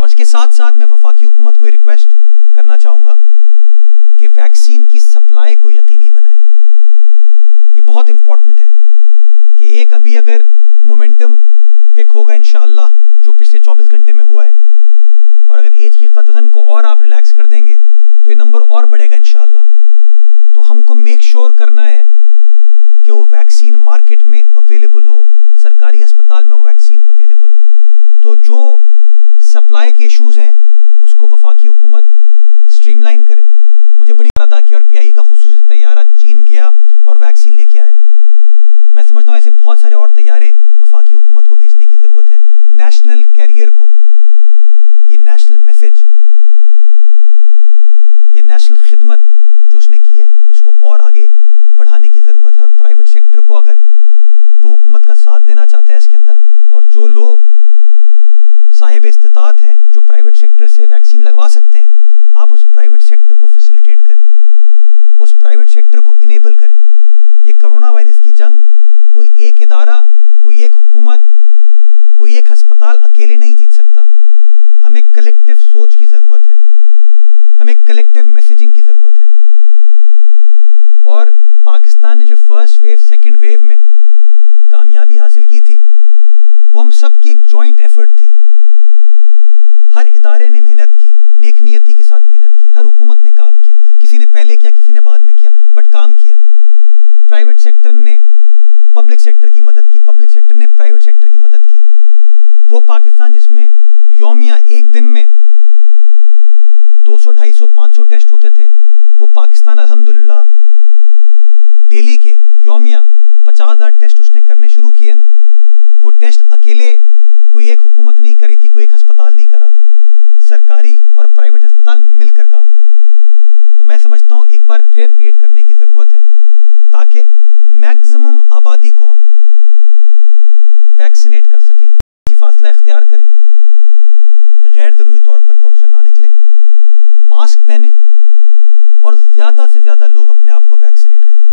और इसके साथ साथ मैं वफाकी हुकूमत को रिक्वेस्ट करना चाहूँगा कि वैक्सीन की सप्लाई को यकीनी बनाएं। ये बहुत इंपॉर्टेंट है कि एक अभी अगर मोमेंटम पिक होगा इंशाअल्लाह, जो पिछले 24 घंटे में हुआ है, और अगर एज की कदरन को और आप रिलैक्स कर देंगे तो ये नंबर और बढ़ेगा इंशाअल्लाह। तो हमको मेक श्योर करना है कि वो वैक्सीन मार्केट में अवेलेबल हो, सरकारी अस्पताल में वो वैक्सीन अवेलेबल हो। तो जो सप्लाई के इश्यूज हैं उसको वफाकी हुकूमत स्ट्रीमलाइन करे। मुझे बड़ी अदा की और पीआई का खुसूसी तैयारा चीन गया और वैक्सीन लेके आया। मैं समझता हूँ ऐसे बहुत सारे और तैयारे वफाकी हुकूमत को भेजने की ज़रूरत है। नेशनल कैरियर को ये नेशनल मैसेज, ये नेशनल खिदमत जो उसने की है, इसको और आगे बढ़ाने की ज़रूरत है। और प्राइवेट सेक्टर को अगर वो हुकूमत का साथ देना चाहता है इसके अंदर, और जो लोग साहिब इस्तिताअत हैं जो प्राइवेट सेक्टर से वैक्सीन लगवा सकते हैं, आप उस प्राइवेट सेक्टर को फैसिलिटेट करें, उस प्राइवेट सेक्टर को इनेबल करें। ये कोरोना वायरस की जंग कोई एक इदारा, कोई एक हुकूमत, कोई एक अस्पताल अकेले नहीं जीत सकता। हमें कलेक्टिव सोच की ज़रूरत है, हमें कलेक्टिव मैसेजिंग की ज़रूरत है। और पाकिस्तान ने जो फर्स्ट वेव सेकेंड वेव में कामयाबी हासिल की थी, वो हम सब की एक जॉइंट एफर्ट थी। हर इदारे ने मेहनत की, नेक नियति के साथ मेहनत की, हर हुकूमत ने काम किया, किसी ने पहले किया किसी ने बाद में किया, बट काम किया। प्राइवेट सेक्टर ने पब्लिक सेक्टर की मदद की, पब्लिक सेक्टर ने प्राइवेट सेक्टर की मदद की। वो पाकिस्तान जिसमें यौमिया एक दिन में 200, 250, 500 टेस्ट होते थे, वो पाकिस्तान अल्हम्दुलिल्लाह डेली के यौमिया 50,000 टेस्ट उसने करने शुरू किए ना। वो टेस्ट अकेले कोई एक हुकूमत नहीं करी थी, कोई एक अस्पताल नहीं करा था, सरकारी और प्राइवेट अस्पताल मिलकर काम कर रहे थे। तो मैं समझता हूँ एक बार फिर क्रिएट करने की ज़रूरत है ताकि मैक्सिमम आबादी को हम वैक्सीनेट कर सकें। फासला इख्तियार करें, गैर ज़रूरी तौर पर घरों से ना निकलें, मास्क पहने और ज़्यादा से ज़्यादा लोग अपने आप को वैक्सीनेट करें।